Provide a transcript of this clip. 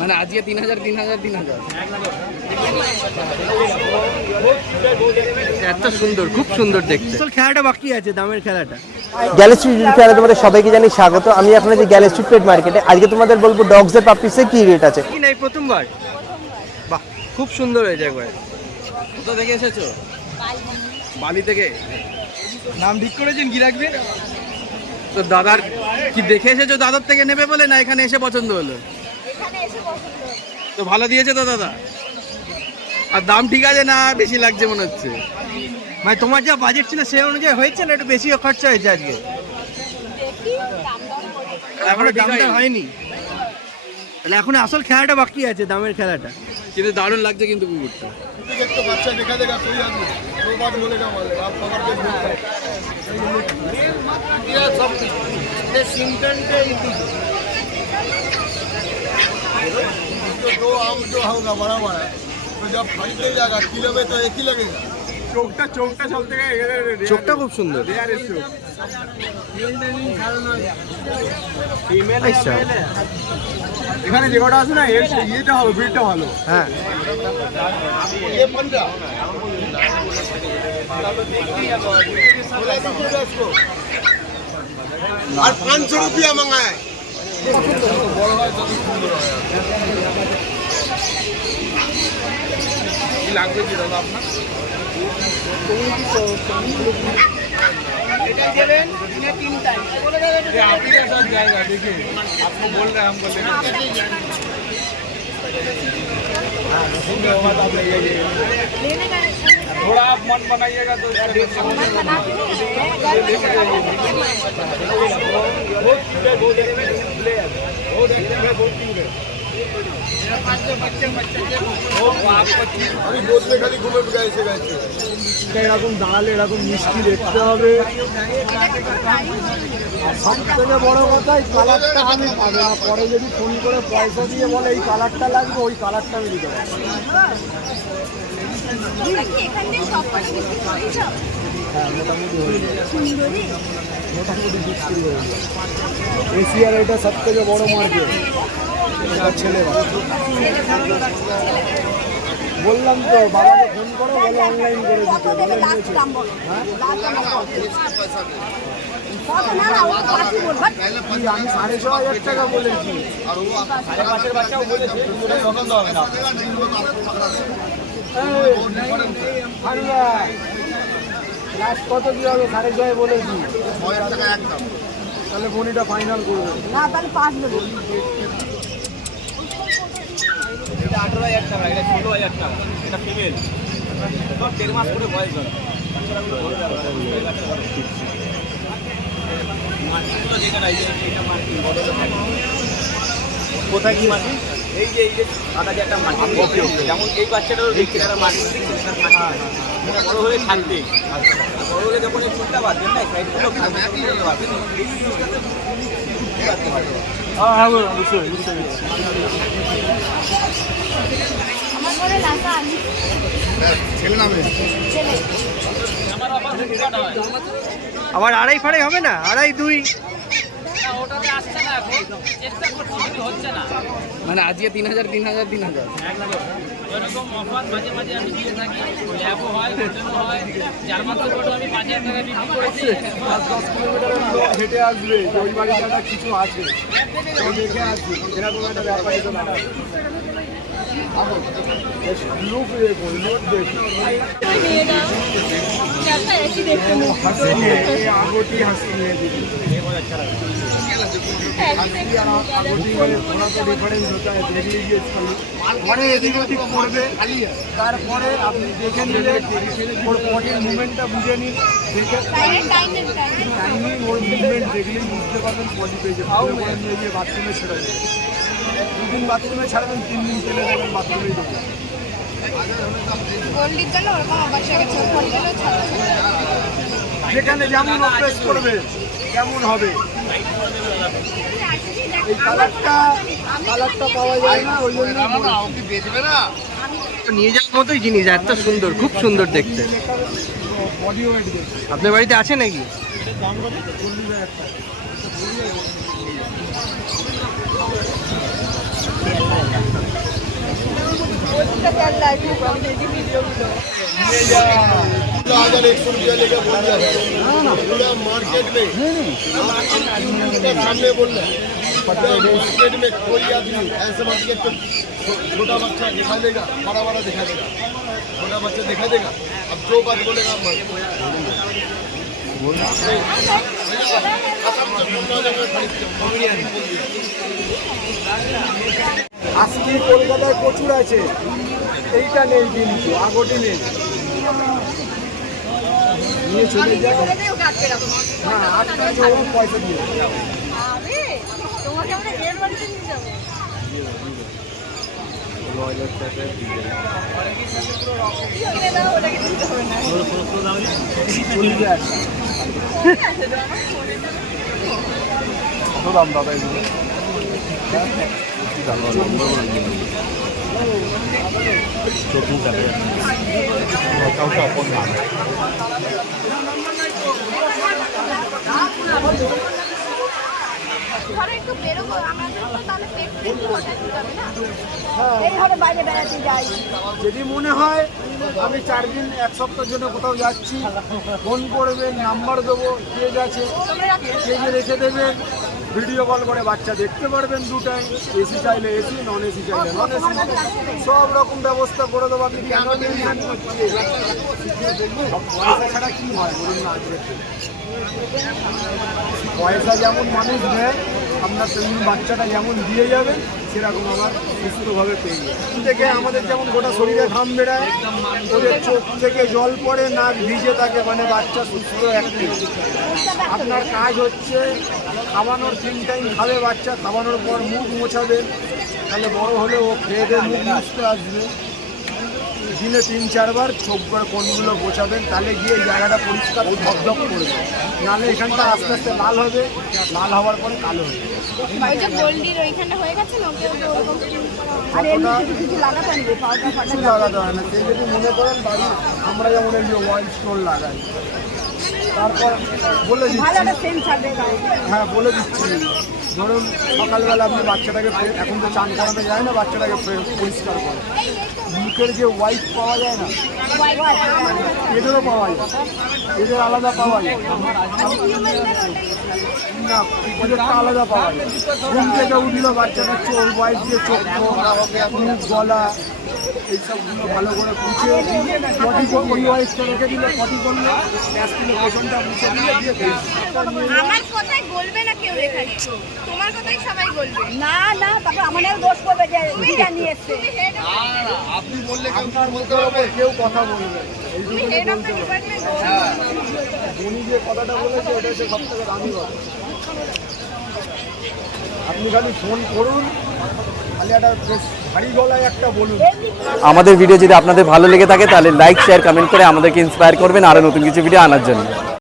মানে আজকে 3000 3000 3000 এত সুন্দর, খুব সুন্দর দেখতে। খেলাটা বাকি আছে, দামের খেলাটা। গ্যালেক্সি খেলা তোমাদের সবাইকে জানি স্বাগত। আমি এখন আছি গ্যালেক্সি পেট মার্কেটে। আজকে তোমাদের বলবো ডগসের পাপিসের কি রেট আছে। কি নাই প্রথমবার? বাহ, খুব সুন্দর হয়েছে একবার। কোথা থেকে এসেছো? বালি থেকে। নাম ঠিক করেছেন কি রাখবে? তো দাদার কি দেখে এসেছো দাদার থেকে নেবে বলে, না এখানে এসে পছন্দ হলো? তো ভালো দিয়েছে তো দাদা? আর দাম ঠিক আছে না বেশি লাগছে মনে হচ্ছে? মানে তোমার যা বাজেট ছিল সেই অনুযায়ী হয়েছে না একটু বেশি খরচা হয়েছে আজকে? এখনো দামটা হয়নি, তাহলে এখন আসল খেলাটা বাকি আছে, দামের খেলাটা। কিন্তু দারুণ লাগছে কিন্তু কুকুরটা। চোখটা খুব সুন্দর। এখানে যে কটা আছে না এর ইয়েটা ভালো, ব্রিডটা ভালো। হ্যাঁ, আর 500 রুপিয়া মাঙ্গায়। কি লাগবে কি দাদা আপনার? জায়গা দেখে আপনি বল रहे हमको थोड़ा आप मन बनाइएगा तो আমি বলতে খালি ঘুমে গেছে গেছে এরকম দাঁড়ালে এরকম মিষ্টি দেখতে হবে। সব থেকে বড় কথা এই কালারটা আমি পাবে না, পরে যদি ফোন করে পয়সা দিয়ে বলে এই কালারটা লাগবে ওই কালারটা আমি দিতে পারবো। হ্যাঁ, মোটামুটি হয়ে যায়, মোটামুটি বিক্রি হয়ে যায়। এশিয়ার এটা সব থেকে বড় মার্কেট। ছেলেরা বললাম তো বাবাকে ফোন করো, বলে অনলাইন করে দিতে বলে নিয়েছে। আমি 6,500 টাকা বলেছি, লাস্ট কত কি হবে? 6,500 বলেছি, তাহলে বনিটা ফাইনাল করবে না, তাহলে 5 দেবো। 18,000 টাকা, এটা 16,000 টাকা, এটা ফিমেল, 1.5 মাস করে বয়স ধরে। মাটিগুলো যেখানে এটা মাটি কোথায় কি মাটি? এই যে আটা যে একটা মাটি, যেমন এই বাচ্চাটারও দেখছি একটা মাটি, এটা বড় হলে থাকবে, বড় হলে যখন এই ফুলটা বাঁধবেন না সাইডগুলো আবার 2.5 হবে না? 2.5 মানে আজকে 3000 3000 3000 এরকম অফার মাঝে মাঝে আমি দিয়ে থাকি, ল্যাবও হয়, হোটেলও হয়। যার মাত্র ফটো আমি 5,000 টাকা বিক্রি করেছি। 10 কিলোমিটার হেঁটে আসবে, ওই বাড়িটা কিছু আছে দেখে আসবে, এরকম একটা ব্যাপার। লুক দেখুন, লুক দেখুন, আগটি হাসি নিয়ে দিবি পরে এদিক ওদিক করবে, তারপরে আপনি দেখে নিলে ওর বডির মুভমেন্টটা বুঝে নিন, দেখে টাইমিং ওর মুভমেন্ট দেখলেই বুঝতে পারবেন বডি পেয়েছে। করে নিয়ে গিয়ে বাথরুমে ছেড়ে দেবেন, 2 দিন বাথরুমে ছাড়বেন, 3 দিন চলে যাবেন বাথরুমেই দেবেন। যেখানে যেমন অভ্যেস করবে কেমন হবে। এই কালারটা পাওয়া যায় না, ওই জন্য বেচবে না। নিয়ে যাওয়ার মতোই জিনিস, এত সুন্দর, খুব সুন্দর দেখতে। বডি ওয়েট দেখবে। আপনার বাড়িতে আছে নাকি? দাম কত? 40,000 টাকা। ₹1,100 लेके बोल जाए पूरा मार्केट में उसके सामने बोल रहे हैं मार्केट में कोई आदमी ऐसे मार्केट को छोटा बच्चा दिखा देगा, बड़ा बड़ा दिखा देगा, छोटा बच्चा दिखा देगा। अब जो बात बोलेगा আজকে কলকাতায় প্রচুর আছে, এইটা নেই কিন্তু আগটি নেই, নিয়ে চলে যায়। হ্যাঁ 8 টাকা পয়সা দিয়ে তোমাকে আমরা এর বাড়িতে নিয়ে যাবো। ওটাকে দিতে হবে না। কত দাম দাদা এগুলো? ঘরে একটু বেরোবো, আমাদের তো তাহলে পেট একটু কথা দিতে হবে না। এইভাবে বাইরে বেড়াতে যাই। যদি মনে হয় আমি 4 দিন 1 সপ্তাহের জন্য কোথাও যাচ্ছি, ফোন করবেন, নাম্বার দেবো, পেজ আছে, পেজে রেখে দেবেন, ভিডিও কল করে বাচ্চা দেখতে পারবেন 2 টাইম, এসি চাইলে এসি, নন এসি চাইলে নন এসি, সব রকম ব্যবস্থা করে দেবো। আপনি কেন টেনশন করছেন? পয়সা ছাড়া কি হয় বলুন না? আজকে পয়সা যেমন মানুষ দেয়, আপনার তেমনি বাচ্চাটা যেমন দিয়ে যাবেন সেরকম আবার সুস্থভাবে পেয়ে যাবে। থেকে আমাদের যেমন গোটা শরীরে ঘাম বেড়ায়, ওদের চোখ থেকে জল পড়ে, নাক ভিজে থাকে, মানে বাচ্চা সুস্থ অ্যাক্টিভ। আপনার কাজ হচ্ছে খাওয়ানোর 3 টাইম খাবে বাচ্চা, খাওয়ানোর পর মুখ মোছাবেন, তাহলে বড় হলে ও খেয়ে দিয়ে মুখ মুছতে আসবে। দিনে 3-4 বার চোখ করে কোনগুলো গোছাবেন, তাহলে গিয়ে এই জায়গাটা পরিষ্কার ধকধক করবে, নাহলে এখানটা আস্তে আস্তে লাল হবে, লাল হওয়ার পরে কালো হবে। ওই যে গোল্ডির ওইখানে হয়ে গেছে না, ওকে ওরকম আর এমনি কিছু লাগাতে হবে, পাউডার কিছু লাগাতে হয় না। সেই যদি মনে করেন বাড়ি আমরা যেমন এই যে ওয়াইল স্টোন লাগাই, তারপর বলে ভালো দিচ্ছি, একটা সেন্ট ছাড়বে গায়ে। হ্যাঁ বলে দিচ্ছি, ধরুন সকালবেলা আপনি বাচ্চাটাকে এখন তো চান করানো যায় না, বাচ্চাটাকে পরিষ্কার করে মুখের যে ওয়াইপ পাওয়া যায় না, এদেরও পাওয়া যায়, এদের আলাদা পাওয়া যায় না, ওদেরটা আলাদা পাওয়া যায়। ঘুম থেকে উঠলো বাচ্চাটা চোখ ওয়াইপ দিয়ে চোখ, মুখ, গলা এইসবগুলো ভালো করে মুছে পটি ওই ওয়াইপটা রেখে দিলে, পটি করলে পেছনটা মুছে দিয়ে দিয়ে আমার কথাই বলবে না কেউ এখানে, তোমার কথাই সবাই বলবে। না না, তারপর আমাদের দোষ করবে যে এটা নিয়ে এসছে। আপনি বললে আপনার বলতে হবে, কেউ কথা বলবে। তুমি হেড অফ দ্য ডিপার্টমেন্ট। উনি যে কথাটা বলেছে এটা হচ্ছে সব থেকে দামি কথা। আপনি খালি ফোন করুন, খালি একটা বেশ ভারী গলায় একটা বলুন। আমাদের ভিডিও যদি আপনাদের ভালো লেগে থাকে তাহলে লাইক, শেয়ার, কমেন্ট করে আমাদেরকে ইন্সপায়ার করবেন আরও নতুন কিছু ভিডিও আনার জন্য।